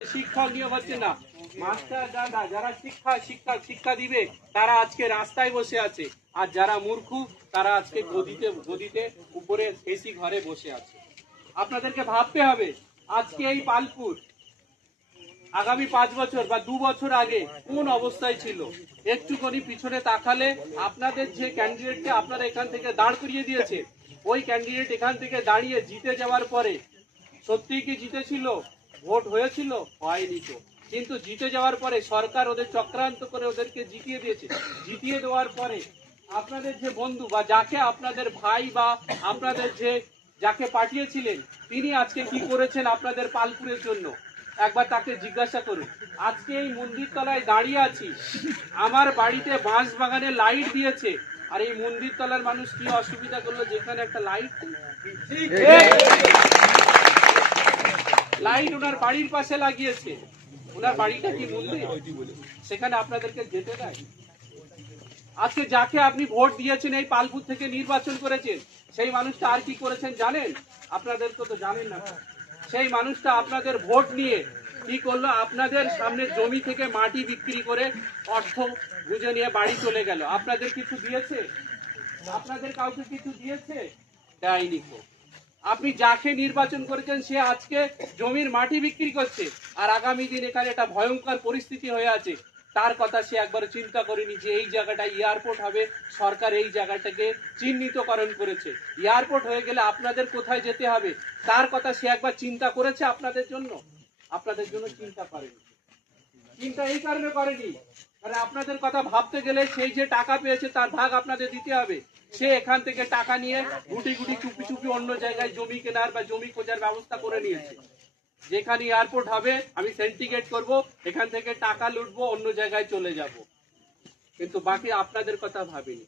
শিক্ষক নিয়োগ হচ্ছে না, মাস্টার দাদা যারা শিক্ষা দিবে তারা আজকে রাস্তায় বসে আছে, আর যারা মূর্খ তারা আজকে গদিতে উপরে এসি ঘরে বসে আছে। আপনাদেরকে ভাবতে হবে আজকে এই পালপুর আগামী 5 বছর বা 2 বছর আগে কোন অবস্থায় ছিল। একটুখানি পিছনে তাকালে আপনাদের যে ক্যান্ডিডেটকে আপনারা এখান থেকে দাঁড় করিয়ে দিয়েছে, ওই ক্যান্ডিডেট এখান থেকে দাঁড়িয়ে জিতে যাওয়ার পরে সত্যিই কি জিতেছিল? ভোট হয়েছিল? হয়নি তো। কিন্তু জিতে যাওয়ার পরে সরকার ওদের চক্রান্ত করে ওদেরকে জিতিয়ে দিয়েছে। জিতিয়ে দেওয়ার পরে আপনাদের যে বন্ধু বা যাকে আপনাদের ভাই বা আপনাদের যাকে পাঠিয়েছিলেন তিনি আজকে কি করেছেন আপনাদের পালপুরের জন্য একবার তাকে জিজ্ঞাসা করুন। আজকে এই মন্দির তলায় দাঁড়িয়ে আছি, আমার বাড়িতে বাঁশ বাগানে লাইট দিয়েছে, আর এই মন্দির তলার মানুষ কি অসুবিধা করলো যেখানে একটা লাইট ওনার বাড়ির পাশে লাগিয়েছে। ওনার বাড়িটা কি মন্দির? সেখানে আপনাদেরকে যেতে দেয়? আজকে যাকে আপনি ভোট দিয়েছেন, এই পালপুর থেকে নির্বাচন করেছেন, সেই মানুষটা আর কি করেছেন জানেন? আপনাদের তো জানেন না। সেই মানুষটা আপনাদের ভোট নিয়ে কি করলো? আপনাদের সামনে জমি থেকে মাটি বিক্রি করে অর্থ বুঝে নিয়ে বাড়ি চলে গেল। আপনাদের কিছু দিয়েছে? আপনাদের কাউকে কিছু দিয়েছে? দেয়নি। আপনি যাকে নির্বাচন করেছেন সে আজকে জমির মাটি বিক্রি করছে, আর আগামী দিন এখানে একটা ভয়ঙ্কর পরিস্থিতি হয়ে আছে। তার কথা সে একবার চিন্তা করেনি যে এই জায়গাটা এয়ারপোর্ট হবে, সরকার এই জায়গাটাকে চিহ্নিতকরণ করেছে। এয়ারপোর্ট হয়ে গেলে আপনাদের কোথায় যেতে হবে তার কথা সে একবার চিন্তা করেছে আপনাদের জন্য? আপনাদের জন্য চিন্তা করেনি। চিন্তা এই কারণে করেনি কারণ আপনাদের কথা ভাবতে গেলে সেই যে টাকা পেয়েছে তার ভাগ আপনাদের দিতে হবে। সে এখান থেকে টাকা নিয়ে গুটি চুপি অন্য জায়গায় জমি কেনার বা জমি খোঁজার ব্যবস্থা করে নিয়েছে। যেখানে এয়ারপোর্ট হবে আমি সেন্টিগ্রেট করব, এখান থেকে টাকা লুটবো, অন্য জায়গায় চলে যাব। কিন্তু বাকি আপনাদের কথা ভাবেনি।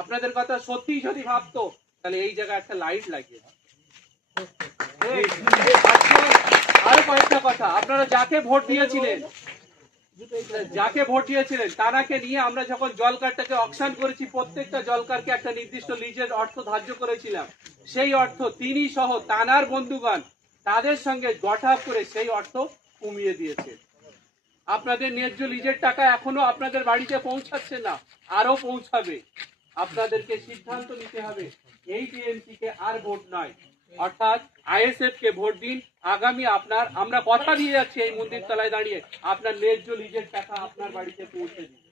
আপনাদের কথা সত্যি যদি ভাবতো তাহলে এই জায়গায় একটা লাইট লাগিয়ে। আরো কয়েকটা কথা, আপনারা যাকে ভোট দিয়েছিলেন তারাকে নিয়ে আমরা যখন জলকারটাকে অকশন করেছি, প্রত্যেকটা জলকারকে একটা নির্দিষ্ট লিজের অর্থ ধার্য করেছিলাম। সেই অর্থ তিনি সহ তানার বন্ধুগণ তাদের সঙ্গে গঠাপ করে সেই অর্থ কমিয়ে দিয়েছে। আপনাদের ন্যায্য লিজের টাকা এখনো আপনাদের বাড়িতে পৌঁছাচ্ছে না, আরো পৌঁছাবে। আপনাদেরকে সিদ্ধান্ত নিতে হবে এই টিএমসি কে আর ভোট নয়, অর্থাৎ আইএসএফ কে ভোট দিন। আগামী আমরা কথা দিয়ে যাচ্ছি এই মন্দির তলায় দাঁড়িয়ে আপনার ন্যায্য লিজের টাকা আপনার বাড়িতে পৌঁছে দিন।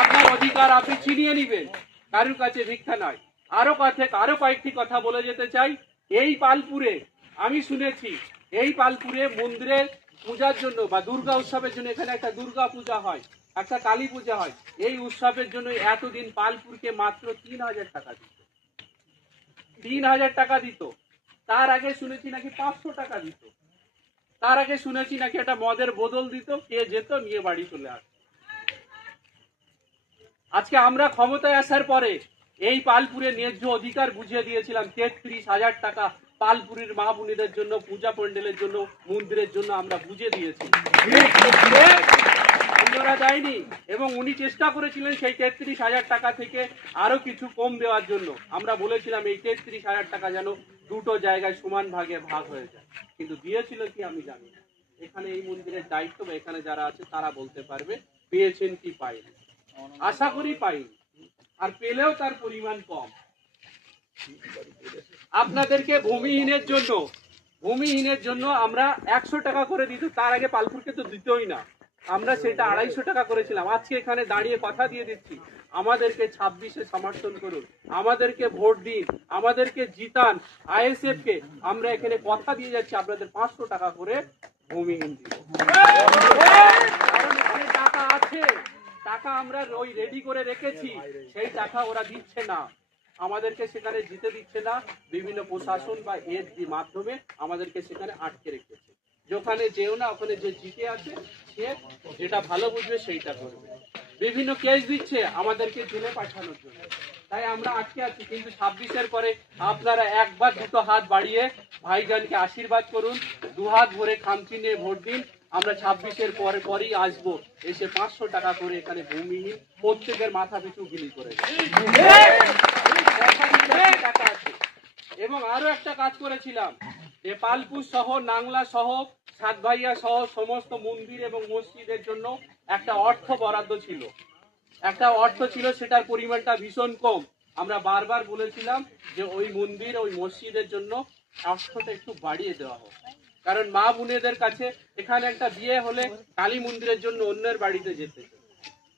আপনার অধিকার আপনি ছিনিয়ে নিবেন, কারোর কাছে ভিক্ষা নয়। আরো কয়েকটি কথা বলে যেতে চাই। এই পালপুরে আমি শুনেছি এই পালপুরে মন্দিরের পূজার জন্য বা দুর্গা উৎসবের জন্য এখানে একটা দুর্গা পূজা হয়, একটা কালী পূজা হয়। এই উৎসবের জন্য এতদিন পালপুরকে মাত্র 3000 টাকা দিত। 3000 টাকা দিত। তার আগে শুনেছি নাকি 500 টাকা দিত। তার আগে শুনেছি নাকি একটা মদের বোতল দিত, কে যেত নিয়ে বাড়ি চলে আসত। আজকে আমরা ক্ষমতায় আসার পরে এই পালপুরে ন্যায্য অধিকার বুঝিয়ে দিয়েছিলাম। 33,000 টাকা পালপুরের মা বোনেদের জন্য, পূজা প্যান্ডেলের জন্য, মন্দিরের জন্য আমরা বুঝিয়ে দিয়েছি। অন্যরা দেয়নি, এবং উনি চেষ্টা করেছিলেন সেই 33,000 টাকা থেকে আরো কিছু কম দেওয়ার জন্য। আমরা বলেছিলাম এই 33,000 টাকা যেন দুটো জায়গায় সমান ভাগে ভাগ হয়ে যায়, কিন্তু দিয়েছিল কি আমি জানি না। এখানে এই মন্দিরের দায়িত্ব বা এখানে যারা আছে তারা বলতে পারবে পেয়েছেন কি পাইনি। আশা করি পাইনি, আর পেলেও তার পরিমাণ কম। আপনাদেরকে ভূমিহীনের জন্য আমরা 100 টাকা করে দিত। তার আগে পালপুরকে তো দিতই না, আমরা সেটা 250 টাকা করেছিলাম। আজকে এখানে দাঁড়িয়ে কথা দিয়ে দিচ্ছি, আমাদেরকে 26-এ সমর্থন করুন, আমাদেরকে ভোট দিন, আমাদেরকে জিতান আইএসএফ কে। আমরা এখানে কথা দিয়ে যাচ্ছি আপনাদের 500 টাকা করে ভূমিহীন দিব। কারণ এখানে টাকা আছে, টাকা আমরা ওই রেডি করে রেখেছি, সেই টাকা ওরা দিচ্ছে না, আমাদেরকে সেখানে জিতে দিচ্ছে না। বিভিন্ন প্রশাসন বা এর মাধ্যমে আমাদেরকে সেখানে আটকে রেখেছে। যেখানে যেও না, ওখানে যে জিতে আছে সে যেটা ভালো বুঝবে সেইটা করবে। বিভিন্ন কেস দিচ্ছে আমাদেরকে জেলে পাঠানোর জন্য, তাই আমরা আটকে আছি। কিন্তু 26-এর পরে আপনারা একবার দুটো হাত বাড়িয়ে ভাইজানকে আশীর্বাদ করুন, দুহাত ভরে খামচি নিয়ে ভোট দিন। আমরা 26-এর পরেই আসবো, এসে 500 টাকা করে এখানে ভূমিহীন প্রত্যেকের মাথা পিছু বিলি করে টাকা আছে। এবং আরো একটা কাজ করেছিলাম, যে পালপুর সহ নাংলা সহ সাতভাইয়া সহ সমস্ত মন্দির এবং মসজিদের জন্য একটা অর্থ বরাদ্দ ছিল, সেটার পরিমাণটা ভীষণ কম। আমরা বারবার বলেছিলাম যে ওই মন্দির ওই মসজিদের জন্য অর্থটা একটু বাড়িয়ে দেওয়া হোক, কারণ মা বোনেদের কাছে এখানে একটা বিয়ে হলে কালী মন্দিরের জন্য অন্যের বাড়িতে যেতে,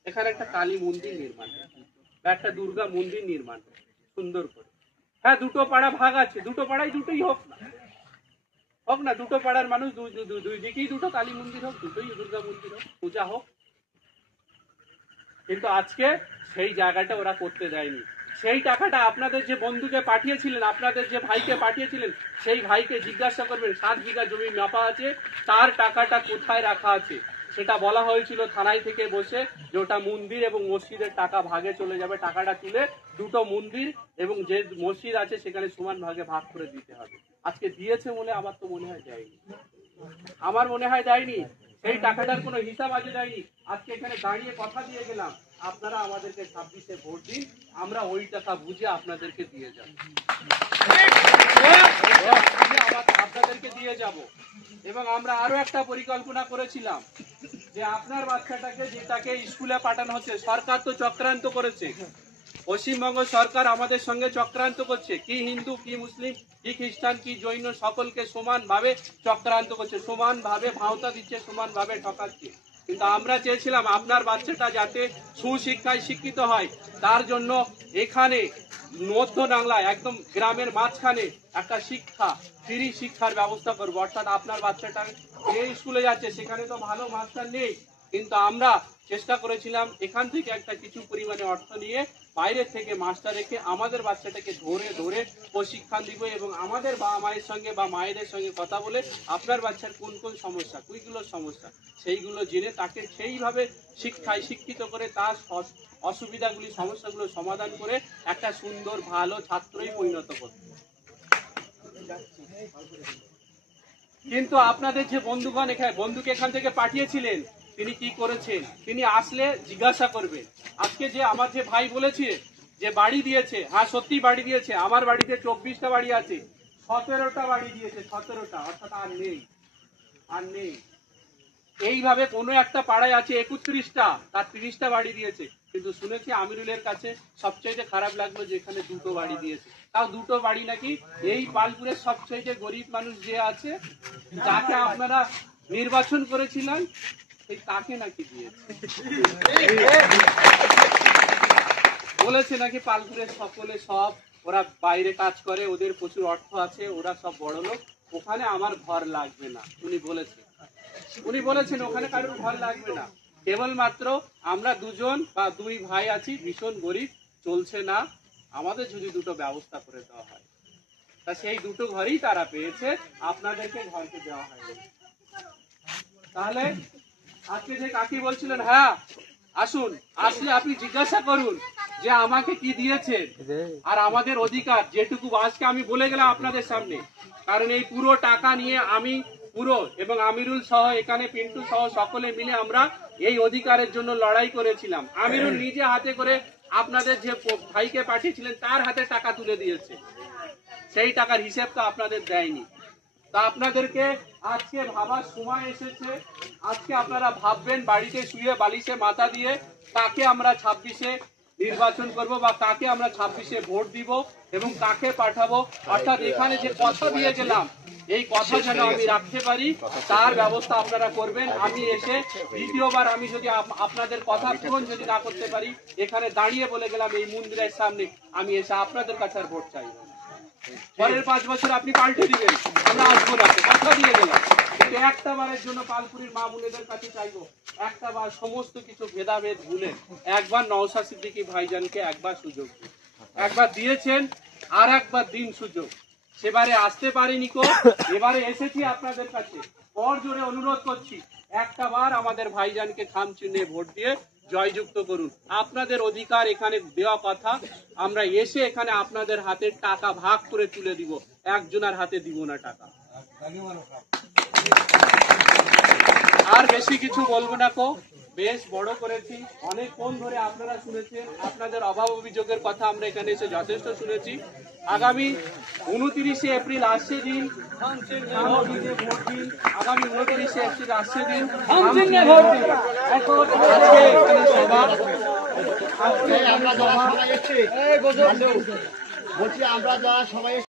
এখানে একটা কালী মন্দির নির্মাণ বা একটা দুর্গা মন্দির নির্মাণ সুন্দর করে। হ্যাঁ, দুটো পাড়া ভাগ আছে, দুটো পাড়ায় দুটোই হোক না, দুটো পাড়ার মানুষ দুই দিকেই দুটো কালী মন্দির হোক, দুটোই দুর্গা মন্দির হোক, পূজা হোক। কিন্তু আজকে সেই জায়গাটা ওরা করতে দেয়নি। সেই টাকাটা আপনাদের যে বন্ধুকে পাঠিয়েছিলেন, আপনাদের যে ভাইকে পাঠিয়েছিলেন, সেই ভাইকে জিজ্ঞাসা করবেন 7 বিঘা জমি মাপা আছে, তার টাকাটা কোথায় রাখা আছে। সেটা বলা হয়েছিল থানায় থেকে বসে যে ওটা মন্দির এবং মসজিদের টাকা ভাগে চলে যাবে, টাকাটা তুলে দুটো মন্দির এবং যে মসজিদ আছে সেখানে সমান ভাগে ভাগ করে দিতে হবে। আজকে দিয়েছে বলে আমার তো মনে হয় দেয়নি, আমার মনে হয় দেয়নি। সেই টাকাটার কোনো হিসাব আজও দেয়নি। আজকে এখানে দাঁড়িয়ে কথা দিয়ে গেলাম, আপনারা আমাদেরকে 26-এ ভোট দিন, আমরা ওই টাকা বুঝে আপনাদেরকে দিয়ে যাব, আপনাদেরকে দিয়ে যাব। এবং আমরা আরো একটা পরিকল্পনা করেছিলাম যে আপনার বাচ্চাটাকে যেটাকে স্কুলে পাঠানো হচ্ছে, সরকার তো চক্রান্ত করেছে, পশ্চিমবঙ্গ সরকার আমাদের সঙ্গে চক্রান্ত করছে, কি হিন্দু কি মুসলিম কি খ্রিস্টান কি জৈন সকলকে সমানভাবে চক্রান্ত করছে, সমানভাবে ভাওতা দিচ্ছে, সমানভাবে ঠকাচ্ছে। কিন্তু আমরা চেয়েছিলাম আপনার বাচ্চাটা যাতে সুশিক্ষায় শিক্ষিত হয়, তার জন্য এখানে মধ্য বাংলায় একদম গ্রামের মাঝখানে একটা ফ্রি শিক্ষার ব্যবস্থা করবো। অর্থাৎ আপনার বাচ্চাটা যে স্কুলে যাচ্ছে সেখানে তো ভালো মাস্টার নেই, কিন্তু আমরা চেষ্টা করেছিলাম এখান থেকে একটা কিছু পরিমাণে অর্থ নিয়ে বাইরে থেকে মাস্টার রেখে আমাদের বাচ্চাটাকে ধরে ধরে প্রশিক্ষণ দিব এবং আমাদের বাবা মায়ের সঙ্গে বা মায়েদের সঙ্গে কথা বলে আপনার বাচ্চার কোন কোন সমস্যা, কুইগুলোর সমস্যা, সেইগুলো জেনে তাকে সেইভাবে শিক্ষায় শিক্ষিত করে তার অসুবিধাগুলি সমস্যাগুলো সমাধান করে একটা সুন্দর ভালো ছাত্রই পরিণত করতে। কিন্তু আপনাদের যে বন্ধুগণ বন্ধুকে এখান থেকে পাঠিয়েছিলেন, তিনি কি করেছেন? তিনি আসলে জিজ্ঞাসা করবেন। আজকে যে আমার যে ভাই বলেছে যে বাড়ি দিয়েছে, হ্যাঁ সত্যি বাড়ি দিয়েছে, আমার বাড়িতে 24টা বাড়ি আছে, 17টা বাড়ি দিয়েছে, 17টা, অর্থাৎ আর নেই। এইভাবে কোনো একটা পাড়ায় আছে 31টা, তার 30টা বাড়ি দিয়েছে। কিন্তু শুনেছি আমিরুলের কাছে সবচেয়ে খারাপ লাগলো যে এখানে 2টো বাড়ি দিয়েছে, তাও 2টো বাড়ি নাকি এই পালপুরের সবচেয়ে গরিব মানুষ যে আছে, যাকে আপনারা নির্বাচন করেছিলেন, সেই তাকে নাকি দিয়েছে। বলেছে নাকি পালপুরের সকলে সব ওরা বাইরে কাজ করে, ওদের প্রচুর অর্থ আছে, ওরা সব বড় লোক, ওখানে আমার ঘর লাগবে না। উনি বলেছেন ওখানে কারোর ঘর লাগবে না, কেবলমাত্র আমরা 2জন বা 2 ভাই আছি, ভীষণ গরিব, চলছে না, আমাদের যদি দুটো ব্যবস্থা করে দেওয়া হয়। তা সেই 2টো ঘরই তারা পেয়েছে, আপনাদেরকে ঘরকে দেওয়া হয়নি। তাহলে আজকে যে কাকি বলছিলেন, হ্যাঁ আসুন, আসলে আপনি জিজ্ঞাসা করুন যে আমাকে কি দিয়েছেন আর আমাদের অধিকার যেটুকু আজকে আমি বলে গেলাম আপনাদের সামনে। কারণ এই পুরো টাকা নিয়ে আমি এবং আমিরুল সহ এখানে পিন্টু সহ সকলে মিলে আমরা এই অধিকারের জন্য লড়াই করেছিলাম। আমিরুল নিজে হাতে করে আপনাদের যে ভাইকে পাঠিয়েছিলেন তার হাতে টাকা তুলে দিয়েছে, সেই টাকার হিসেব তো আপনাদের দেয়নি। তা আপনাদেরকে আজকে ভাবার সময় এসেছে, আজকে আপনারা ভাববেন বাড়িতে শুয়ে বালিশে মাথা দিয়ে কাকে আমরা 26-এ নির্বাচন করব বা কাকে আমরা 26-এ ভোট দিব এবং কাকে পাঠাবো। অর্থাৎ এখানে যে কথা দিয়ে গেলাম এই কথা যেন আমি রাখতে পারি তার ব্যবস্থা আপনারা করবেন। আমি এসে দ্বিতীয়বার আমি যদি আপনাদের কথা পূরণ যদি না করতে পারি, এখানে দাঁড়িয়ে বলে গেলাম এই মন্দিরের সামনে আমি এসে আপনাদের কাছে আর ভোট চাইব। পরের 5 বছর আপনি পাল্টে দিবেন, আমরা আসবো না, কথা দিয়ে গেলাম। কিন্তু একটা বারের জন্য পালপুরের মা বোনেদের কাছে চাইবো, একটা বার সমস্ত কিছু ভেদাভেদ ভুলে একবার নওশাদ সিদ্দিকী ভাইজানকে একবার সুযোগ দিন। একবার দিয়েছেন, আর একবার দিন সুযোগ। সেবারে আসতে পারিনি কো, এবারে এসেছি আপনাদের কাছে, বড় জোরে অনুরোধ করছি একটা বার আমাদের ভাইজানকে খাম চিহ্নে ভোট দিয়ে জয়যুক্ত করুন। আপনাদের অধিকার এখানে দেওয়া কথা, আমরা এসে এখানে আপনাদের হাতে টাকা ভাগ করে তুলে দিব, একজনের হাতে দিব না টাকা। আর বেশি কিছু বলবো না কো, বেশ বড় করেছি, অনেকক্ষণ ধরে আপনারা শুনেছেন, আপনাদের অভাব অভিযোগের কথা আমরা এখানে এসে যথেষ্ট শুনেছি। আগামী 29শে এপ্রিল আসছে দিন, ভোট দিন। আগামী 29শে এপ্রিল আসছে দিন, আজকে এখানে সভা, বলছি আমরা যারা সবাই